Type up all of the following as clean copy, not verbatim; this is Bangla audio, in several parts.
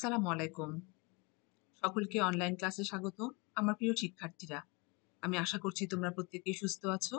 আসসালামু আলাইকুম। সকলকে অনলাইন ক্লাসে স্বাগতম। আমার প্রিয় শিক্ষার্থীরা, আমি আশা করছি তোমরা প্রত্যেকেই সুস্থ আছো।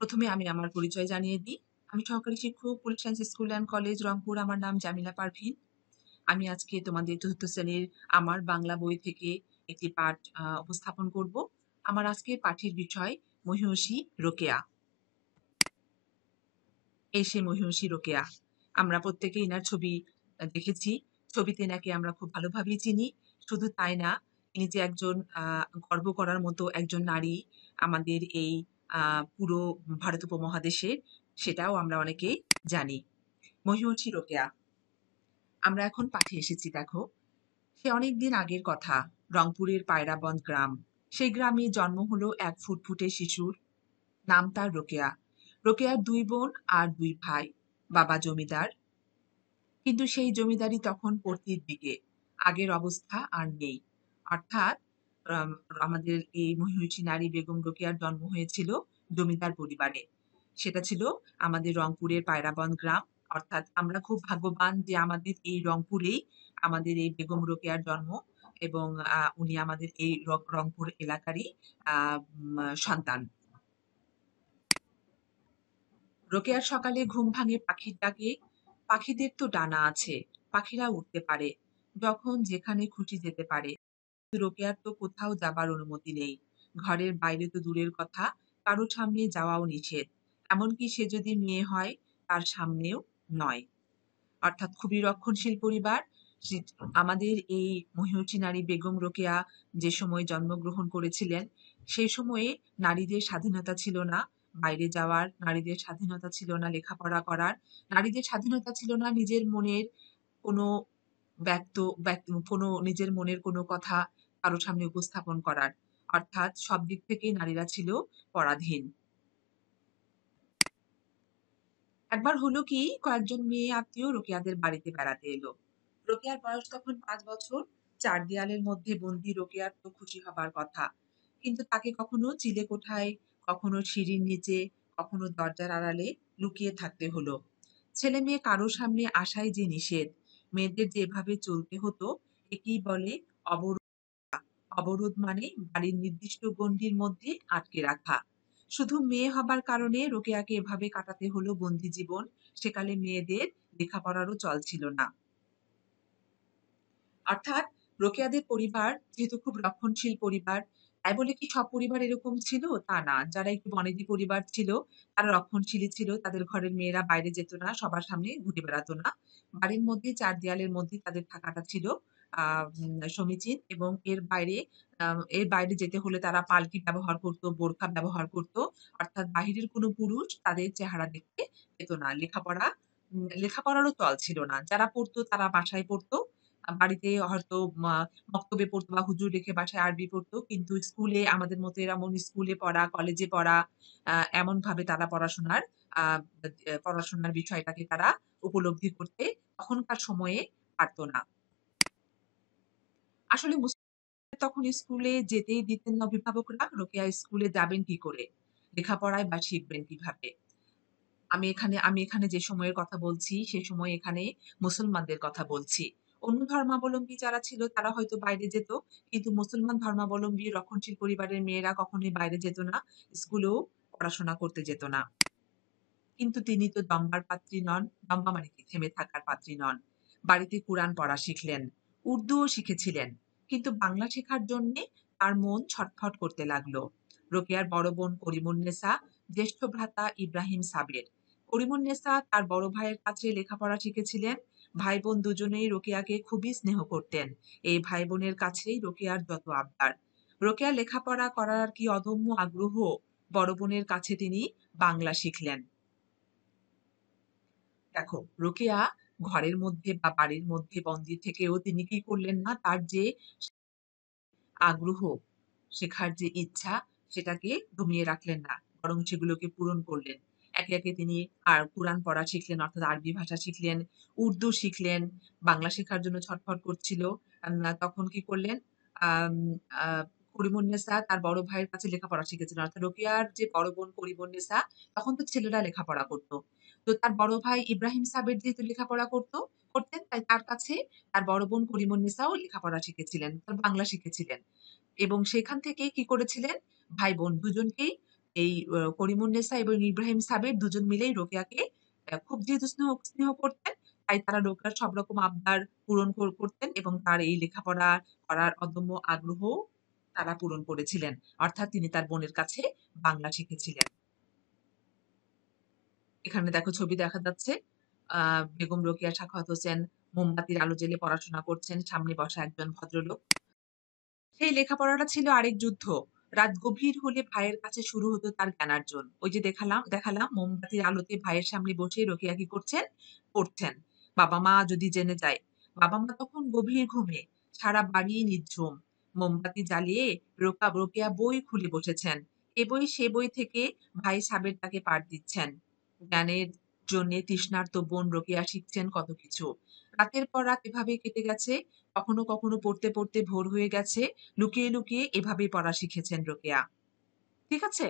প্রথমে আমি আমার পরিচয় জানিয়ে দিই। আমি সহকারী শিক্ষক, police science school and college, Rangpur. আমার নাম জামিলা পারভীন। আমি আজকে তোমাদের ৪র্থ শ্রেণীর আমার বাংলা বই থেকে একটি পাঠ উপস্থাপন করব। আমার আজকের পাঠের বিষয় মহিষী রোকেয়া। এই সেই মহিষী রোকেয়া। আমরা প্রত্যেকেই এনার ছবি দেখেছি। ছবিতে এনাকে আমরা খুব ভালোভাবেই চিনি। শুধু তাই না, ইনি যে একজন গর্ব করার মতো একজন নারী আমাদের এই পুরো ভারত উপমহাদেশের, সেটাও আমরা অনেকেই জানি। মহিষী রোকেয়া। আমরা এখন পাঠে এসেছি দেখো। সে অনেকদিন আগের কথা, রংপুরের পায়রাবন্দ গ্রাম। সেই গ্রামে জন্ম হলো এক ফুটফুটে শিশুর। নাম তার রোকেয়া। রোকেয়ার ২ বোন আর ২ ভাই। বাবা জমিদার। কিন্তু সেই জমিদারি তখন পড়তির দিকে। আগের অবস্থা আর নেই। অর্থাৎ আম আমাদের এই মহিষী নারী বেগম রোকেয়ার জন্ম হয়েছিল জমিদার পরিবারে। সেটা ছিল আমাদের রংপুরের পায়রাবন্দ গ্রাম। অর্থাৎ আমরা খুব ভাগ্যবান যে আমাদের এই রংপুরেই আমাদের এই বেগম রোকেয়ার জন্ম এবং উনি আমাদের এই রংপুর এলাকারই আ সন্তান। রোকেয়ার সকালে ঘুম ভাঙে পাখির ডাকে। পাখিদের তো ডানা আছে, পাখিরা উড়তে পারে, যখন যেখানে খুশি যেতে পারে। রোকেয়ার তো কোথাও যাবার অনুমতি নেই। ঘরের বাইরে তো দূরের কথা, কারো সামনে যাওয়াও নিষেধ। এমনকি সে যদি মেয়ে হয়, তার সামনেও নয়। অর্থাৎ খুবই রক্ষণশীল পরিবার। সে আমাদের এই মহিষী নারী বেগম রোকেয়া যে সময়ে জন্মগ্রহণ করেছিলেন, সেই সময়ে নারীদের স্বাধীনতা ছিল না বাইরে যাওয়ার, নারীদের স্বাধীনতা ছিল না লেখাপড়া করার, নারীদের স্বাধীনতা ছিল না নিজের মনের কোনো ব্যক্ত ব্যক্ত কোনো নিজের মনের কোনো কথা কারো সামনে উপস্থাপন করার। অর্থাৎ সব দিক থেকেই নারীরা ছিল পরাধীন। একবার হলো কি, কয়েকজন মেয়ে আত্মীয় রোকেয়াদের বাড়িতে বেড়াতে এলো। রোকেয়ার বয়স তখন ৫ বছর। ৪ দেয়ালের মধ্যে বন্দি রোকেয়ার তো খুশি হবার কথা। কিন্তু তাকে কখনো চিলেকোঠায়, কখনো সিঁড়ির নিচে, কখনো দরজার আড়ালে লুকিয়ে থাকতে হলো। ছেলে-মেয়ে কারো সামনে আসাই যে নিষেধ। মেয়েদের যে এভাবে চলতে হতো, একেই বলে অবরোধ। অবরোধ মানে বাড়ির নির্দিষ্ট গণ্ডির মধ্যে আটকে রাখা। শুধু মেয়ে হবার কারণে রোকেয়াকে এভাবে কাটাতে হলো বন্দি জীবন। সেকালে মেয়েদের লেখাপড়ারও চল ছিল না। অর্থাৎ রোকেয়াদের পরিবার যেহেতু খুব রক্ষণশীল পরিবার, তাই বলে কি সব পরিবার এরকম ছিল? তা না। যারা একটু বনেদি পরিবার ছিল, তারা রক্ষণশীলই ছিল। তাদের ঘরের মেয়েরা বাইরে যেত না, সবার সামনে ঘুরে বেড়াতো না। বাড়ির মধ্যে ৪ দেয়ালের মধ্যে তাদের থাকাটা ছিল আ সমীচীন এবং এর বাইরে যেতে হলে তারা পাল্কি ব্যবহার করত, বোরখা ব্যবহার করত। অর্থাৎ বাহিরের কোনো পুরুষ তাদের চেহারা দেখতে পেত না। লেখাপড়ারও চল ছিল না। যারা পড়ত তারা বাসায় পড়ত। বাড়িতে হয়তো মা মক্তবে পড়তো বা হুজুর রেখে বাসায় আরবি পড়তো। কিন্তু স্কুলে আমাদের মতো এমন স্কুলে পড়া, কলেজে পড়া এমনভাবে তারা আ পড়াশোনার বিষয়টাকে তারা উপলব্ধি করতে তখনকার সময়ে পারত না। আসলে তখন স্কুলে যেতেই দিতেন না অভিভাবকরা। রোকেয়া স্কুলে যাবেন কি করে? লেখাপড়ায় বা শিখবেন কিভাবে? আমি এখানে যে সময়ের কথা বলছি, সে সময় এখানে মুসলমানদের কথা বলছি। অন্য ধর্মাবলম্বী যারা ছিল তারা হয়তো বাইরে যেত। কিন্তু মুসলমান ধর্মাবলম্বী রক্ষণশীল পরিবারের মেয়েরা কখনোই বাইরে যেত না। স্কুলেও পড়াশোনা করতে যেত না। কিন্তু তিনি তো দম্বার পাত্রী নন। দম্বা মানে কি? থেমে থাকার পাত্রী নন। বাড়িতে কুরআন পড়া শিখলেন। উর্দুও শিখেছিলেন। কিন্তু বাংলা শেখার জন্যে তার মন ছটফট করতে লাগলো। রোকেয়ার বড় বোন করিমুন্নেসা, জ্যেষ্ঠ ভ্রাতা ইব্রাহিম সাবের। করিমুন্নেসা তার বড় ভাইয়ের কাছে লেখাপড়া শিখেছিলেন। ভাই-বোন দুজনেই রোকেয়াকে খুবই স্নেহ করতেন। এই ভাই-বোনের কাছেই রোকেয়ার যত আবদার। রোকেয়া লেখাপড়া করার কি অদম্য আগ্রহ! বড় বোনের কাছে তিনি বাংলা শিখলেন। দেখো, রোকেয়া ঘরের মধ্যে বা বাড়ির মধ্যে বন্দি থেকেও তিনি কি করলেন না, তার যে আগ্রহ, শেখার যে ইচ্ছা, সেটাকে দমিয়ে রাখলেন না। বরং সেগুলোকে পূরণ করলেন। একে, একে তিনি কুরআন পড়া শিখলেন অর্থাৎ আরবি ভাষা শিখলেন, উর্দু শিখলেন, বাংলা শেখার জন্য ছটফট করছিল। তখন কি করলেন? আম আ করিমুন্নেসা তার বড় ভাইয়ের কাছে লেখাপড়া শিখেছিলেন। অর্থাৎ রোকেয়ার যে বড় বোন করিমুন্নেসা, তখন তো ছেলেরা লেখাপড়া করত। তো তার বড় ভাই ইব্রাহিম সাবের যেহেতু লেখাপড়া করতেন, তাই তার কাছে তার বড় বোন করিমুন্নেসাও লেখাপড়া শিখেছিলেন। তার বাংলা শিখেছিলেন। এবং সেখান থেকেই কি করেছিলেন, ভাই-বোন দুজনকেই এই করিমুন্নেসা এবং ইব্রাহিম সাবের দুজন মিলেই রোকেয়াকে খুব যেহেতু স্নেহ স্নেহ করতেন, তাই তারা রোকেয়ার সব রকম আবদার পূরণ করতেন এবং তার এই লেখাপড়া করার অদম্য আগ্রহ তারা পূরণ করেছিলেন। অর্থাৎ তিনি তার বোনের কাছে বাংলা শিখেছিলেন। এখানে দেখো ছবি দেখা যাচ্ছে। বেগম রোকেয়া সাখাওয়াত হোসেন মোমবাতির আলো জ্বেলে পড়াশোনা করছেন। সামনে বসা একজন ভদ্রলোক। সেই লেখাপড়াটা ছিল আরেক যুদ্ধ। রাত গভীর হলে ভাইয়ের কাছে শুরু হতো তার জ্ঞানার্জন। ওই যে দেখালাম মোমবাতির আলোতে ভাইয়ের সামনে বসে রোকেয়া কি করছেন? পড়ছেন। বাবা-মা যদি জেনে যায়। বাবা-মা তখন গভীর ঘুমে। সারা বাড়ি নিঝুম। মোমবাতি জ্বালিয়ে রোকেয়া বই খুলে বসেছেন। এ বই সে বই থেকে ভাই সাবের তাকে পাঠ দিচ্ছেন। জ্ঞানের জন্যে তৃষ্ণার্ত বোন রোকেয়া শিখছেন কত কিছু। রাতের পর রাত এভাবেই কেটে গেছে। কখনো পড়তে ভোর হয়ে গেছে। লুকিয়ে এভাবেই পড়া শিখেছেন রোকেয়া। ঠিক আছে?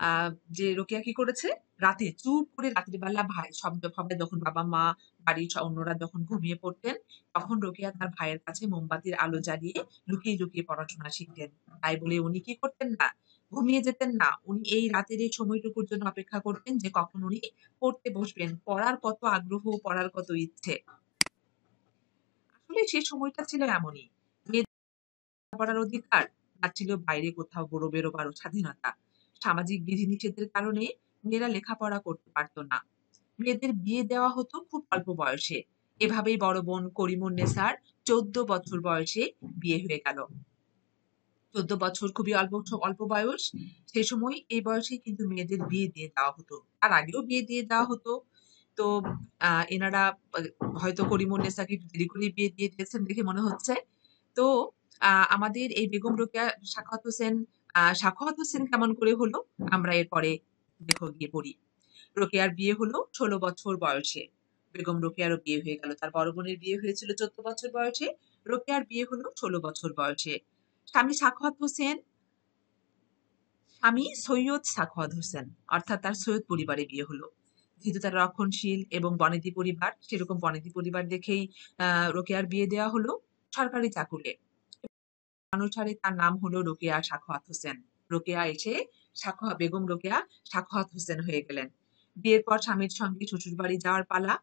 আ যে রোকেয়া কি করেছে? রাতে চুপ করে রাতের বেলা সবাই যখন বাবা-মা, বাড়ির অন্যরা যখন ঘুমিয়ে পড়তেন, তখন রোকেয়া তার ভাইয়ের কাছে মোমবাতির আলো জ্বালিয়ে লুকিয়ে পড়াশোনা শিখতেন। তাই বলে উনি কি করতেন না? ঘুমিয়ে যেতেন না। উনি এই রাতের এই সময়টুকুর জন্য অপেক্ষা করতেন যে কখন উনি পড়তে বসবেন। পড়ার কত আগ্রহ, পড়ার কত ইচ্ছে। আসলে সেই সময়টা ছিল এমনই। মেয়েদের লেখাপড়ার অধিকার, আর ছিল বাইরে কোথাও বেরোবার স্বাধীনতা। সামাজিক বিধিনিষেধের কারণে মেয়েরা লেখাপড়া করতে পারত না। মেয়েদের বিয়ে দেওয়া হতো খুব অল্প বয়সে। এভাবেই বড় বোন করিমুন্নেসার ১৪ বছর বয়সে বিয়ে হয়ে গেল। ১৪ বছর খুবই অল্প বয়স। সে সময় এই বয়সেই কিন্তু মেয়েদের বিয়ে দিয়ে দেওয়া হতো। তার আগেও বিয়ে দিয়ে দেওয়া হতো। তো এনারা আ হয়তো করিমুন্নেসাকে একটু দেরি করেই বিয়ে দিয়ে দিয়েছেন দেখে মনে হচ্ছে। তো আমাদের এই বেগম রোকেয়া সাখাওয়াত হোসেন কেমন করে হলো? আমরা এরপরে গিয়ে পড়ি। রোকেয়ার বিয়ে হলো ১৬ বছর বয়সে। বেগম রোকেয়ারও বিয়ে হয়ে গেল। তার বড় বোনের বিয়ে হয়েছিল ১৪ বছর বয়সে। রোকেয়ার বিয়ে হলো ১৬ বছর বয়সে। স্বামী সাখাওয়াত হোসেন, স্বামী সৈয়দ সাখাওয়াত হোসেন। অর্থাৎ তার সৈয়দ পরিবারে বিয়ে হলো। যেহেতু তারা রক্ষণশীল এবং বনেদি পরিবার, সেরকম বনেদি পরিবার দেখেই রোকেয়ার বিয়ে দেওয়া হলো সরকারি চাকুরে। অনুসারে তার নাম হলো রোকেয়া সাখাওয়াত হোসেন। রোকেয়া এসে বেগম রোকেয়া সাখাওয়াত হোসেন হয়ে গেলেন। বিয়ের পর স্বামীর সঙ্গে শ্বশুরবাড়ি যাওয়ার পালা।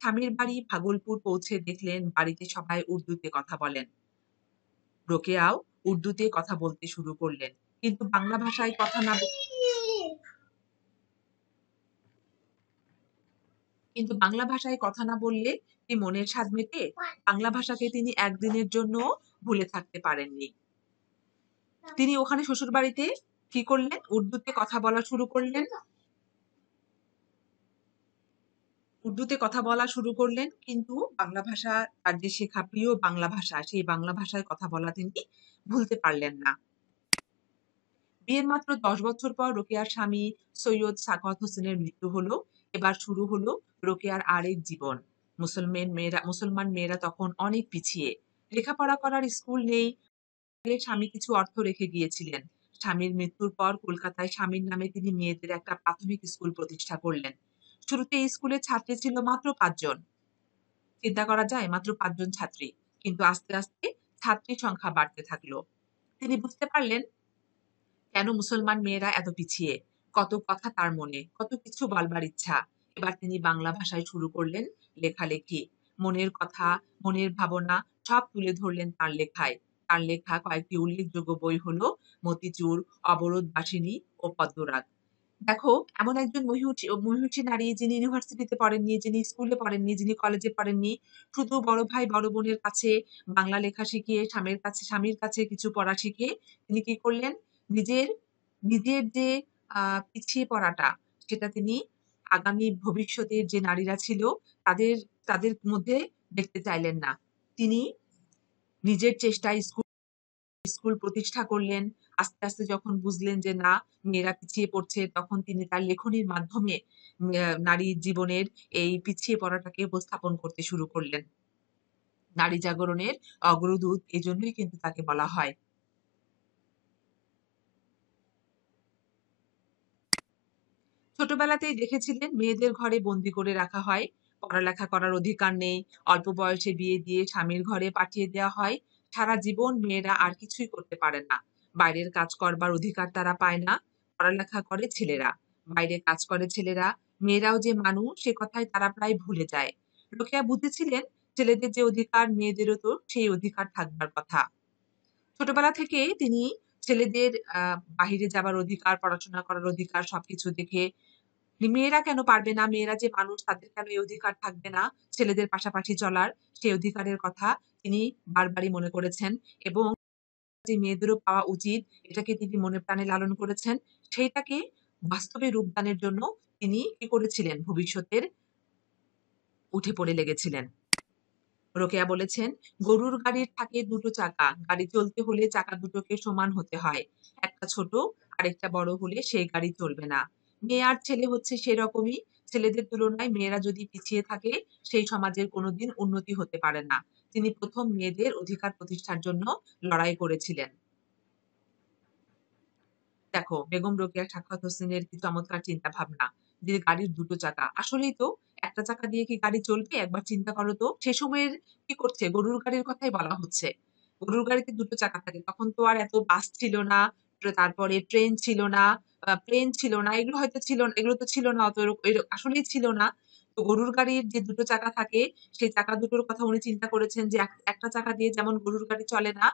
স্বামীর বাড়ি ভাগলপুর পৌঁছে দেখলেন বাড়িতে সবাই উর্দুতে কথা বলেন। রোকেয়াও উর্দুতে কথা বলতে শুরু করলেন। কিন্তু বাংলা ভাষায় কথা না ব কিন্তু বাংলা ভাষায় কথা না বললে কি মনের স্বাদ মেটে? বাংলা ভাষাকে তিনি একদিনের জন্যও ভুলে থাকতে পারেননি। তিনি ওখানে শ্বশুরবাড়িতে কি করলেন? উর্দুতে কথা বলা শুরু করলেন। উর্দুতে কথা বলা শুরু করলেন। কিন্তু বাংলা ভাষা, তার যে শেখা প্রিয় বাংলা ভাষা, সেই বাংলা ভাষায় কথা বলা তিনি ভুলতে পারলেন না। বিয়ের মাত্র ১০ বছর পর রোকেয়ার স্বামী সৈয়দ সাখাওয়াত হোসেনের মৃত্যু হলো। এবার শুরু হলো রোকেয়ার আরেক জীবন। মুসলমান মেয়েরা তখন অনেক পিছিয়ে। লেখাপড়া করার স্কুল নেই। স্বামী কিছু অর্থ রেখে গিয়েছিলেন। স্বামীর মৃত্যুর পর কলকাতায় স্বামীর নামে তিনি মেয়েদের একটা প্রাথমিক স্কুল প্রতিষ্ঠা করলেন। শুরুতে এই স্কুলের ছাত্রী ছিল মাত্র ৫ জন। চিন্তা করা যায় মাত্র ৫ জন ছাত্রী। কিন্তু আস্তে ছাত্রীর সংখ্যা বাড়তে থাকলো। তিনি বুঝতে পারলেন কেন মুসলমান মেয়েরা এত পিছিয়ে? কত কথা তার মনে, কত কিছু বলবার ইচ্ছা। এবার তিনি বাংলা ভাষায় শুরু করলেন লেখালেখি। মনের কথা, মনের ভাবনা সব তুলে ধরলেন তার লেখায়। তার লেখা কয়েকটি উল্লেখযোগ্য বই হলো 'মতিচুর', 'অবরোধবাসিনী' ও 'পদ্মরাগ'। দেখো, এমন একজন মহিষী নারী যিনি ইউনিভার্সিটিতে পড়েননি, যিনি স্কুলে পড়েননি, যিনি কলেজে পড়েননি। শুধু বড় ভাই, বড় বোনের কাছে বাংলা লেখা শিখিয়ে, স্বামীর কাছে কিছু পড়া শিখিয়ে তিনি কি করলেন? নিজের নিজের যে আ পিছিয়ে পড়াটা, সেটা তিনি আগামী ভবিষ্যতের যে নারীরা ছিল, তাদের তাদের মধ্যে দেখতে চাইলেন না। তিনি নিজের চেষ্টায় স্কুল প্রতিষ্ঠা করলেন। আস্তে যখন বুঝলেন যে না, মেয়েরা পিছিয়ে পড়ছে, তখন তিনি তার লেখনির মাধ্যমে নারী জীবনের এই পিছিয়ে পড়াটাকে উপস্থাপন করতে শুরু করলেন। নারী জাগরণের অগ্রদূত এজন্যই কিন্তু তাকে বলা হয়। ছোটবেলাতেই দেখেছিলেন মেয়েদের ঘরে বন্দি করে রাখা হয়। পড়ালেখা করার অধিকার নেই। অল্প বয়সে বিয়ে দিয়ে স্বামীর ঘরে পাঠিয়ে দেওয়া হয়। সারা জীবন মেয়েরা আর কিছুই করতে পারে না। বাইরের কাজ করবার অধিকার তারা পায় না। পড়ালেখা করে ছেলেরা। বাইরে কাজ করে ছেলেরা। মেয়েরাও যে মানুষ সে কথাই তারা প্রায় ভুলে যায়। রোকেয়া বুঝেছিলেন ছেলেদের যে অধিকার মেয়েদেরও তো সেই অধিকার থাকবার কথা। ছোটবেলা থেকেই তিনি ছেলেদের বাহিরে যাবার অধিকার, পড়াশোনা করার অধিকার সবকিছু দেখে মেয়েরা কেন পারবে না? মেয়েরা যে মানুষ তাদের কেন এই অধিকার থাকবে না? ছেলেদের পাশাপাশি চলার সেই অধিকারের কথা তিনি বারবারই মনে করেছেন এবং যে মেয়েদেরও পাওয়া উচিত এটাকে তিনি মনে প্রাণে লালন করেছেন। সেইটাকে বাস্তবে রূপদানের জন্য তিনি কি করেছিলেন? ভবিষ্যতের উঠে পড়ে লেগেছিলেন। রোকেয়া বলেছেন, "গরুর গাড়ির থাকে ২ টো চাকা। গাড়ি চলতে হলে চাকা দুটোকে সমান হতে হয়। একটা ছোট, আরেকটা বড় হলে সেই গাড়ি চলবে না। মেয়ে আর ছেলে হচ্ছে সেরকমই। ছেলেদের তুলনায় মেয়েরা যদি পিছিয়ে থাকে, সেই সমাজের কোনদিন উন্নতি হতে পারে না।" তিনি ১ম মেয়েদের অধিকার প্রতিষ্ঠার জন্য লড়াই করেছিলেন। দেখো বেগম রোকেয়া সাখাওয়াত হোসেনের কি চমৎকার চিন্তাভাবনা। যে গাড়ির ২ টো চাকা। আসলেই তো একটা চাকা দিয়ে কি গাড়ি চলবে? একবার চিন্তা করো তো। সে সময়ের কি করছে? গরুর গাড়ির কথাই বলা হচ্ছে। গরুর গাড়িতে ২ টো চাকা থাকে। তখন তো আর এত বাস ছিল না, তারপরে ট্রেন ছিল না, প্লেন ছিল না। এগুলো হয়তো ছিল এগুলো তো ছিল না অত আসলেই ছিল না। তো গরুর গাড়ির যে ২ টো চাকা থাকে, সেই চাকা দুটোর কথা উনি চিন্তা করেছেন যে একটা চাকা দিয়ে যেমন গরুর গাড়ি চলে না,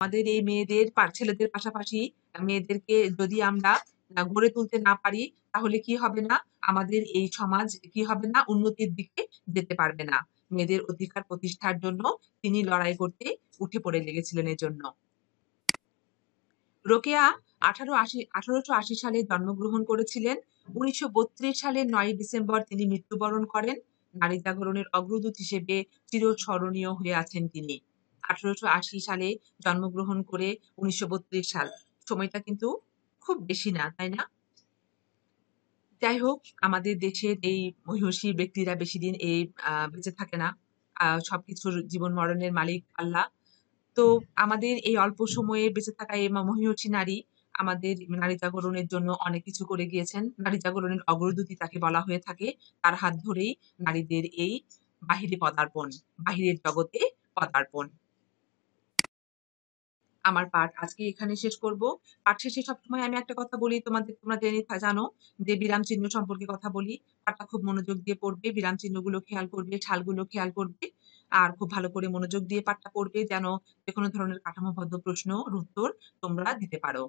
আমাদের এই মেয়েদের ছেলেদের পাশাপাশি মেয়েদেরকে যদি আমরা গড়ে তুলতে না পারি, তাহলে কি হবে না? আমাদের এই সমাজ কি হবে না? উন্নতির দিকে যেতে পারবে না। মেয়েদের অধিকার প্রতিষ্ঠার জন্য তিনি লড়াই করতে উঠে পড়ে লেগেছিলেন এজন্য। রোকেয়া ১৮৮০ সালে জন্মগ্রহণ করেছিলেন। ১৯৩২ সালের ৯ ডিসেম্বর তিনি মৃত্যুবরণ করেন। নারী জাগরণের অগ্রদূত হিসেবে চিরস্মরণীয় হয়ে আছেন তিনি। ১৮৮০ সালে জন্মগ্রহণ করে ১৯৩২ সাল। সময়টা কিন্তু খুব বেশি না, তাই না? যাই হোক, আমাদের দেশের এই মহিয়সী ব্যক্তিরা বেশিদিন বেঁচে থাকে না। সবকিছুর জীবন মরণের মালিক আল্লাহ। তো আমাদের এই অল্প সময়ে বেঁচে থাকা এই মহিয়সী নারী আমাদের নারী জাগরণের জন্য অনেক কিছু করে গিয়েছেন। নারী জাগরণের অগ্রদূতী তাকে বলা হয়ে থাকে। তার হাত ধরেই নারীদের এই বাহিরে পদার্পণ, বাহিরের জগতে পদার্পণ। আমার পাঠ আজকে এখানে শেষ করব। পাঠ শেষে সবসময় আমি একটা কথা বলি তোমরা জেনে জানো যে বিরাম চিহ্ন সম্পর্কে কথা বলি। পাঠটা খুব মনোযোগ দিয়ে পড়বে, বিরাম চিহ্নগুলো খেয়াল করবে, ঠালগুলো খেয়াল করবে। আর খুব ভালো করে মনোযোগ দিয়ে পাঠটা পড়বে যেন যেকোনো ধরনের কাঠামোবদ্ধ প্রশ্নর উত্তর তোমরা দিতে পারো।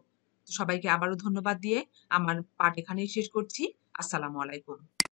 তো সবাইকে আবারও ধন্যবাদ দিয়ে আমার পাঠ এখানেই শেষ করছি। আসসালামু আলাইকুম।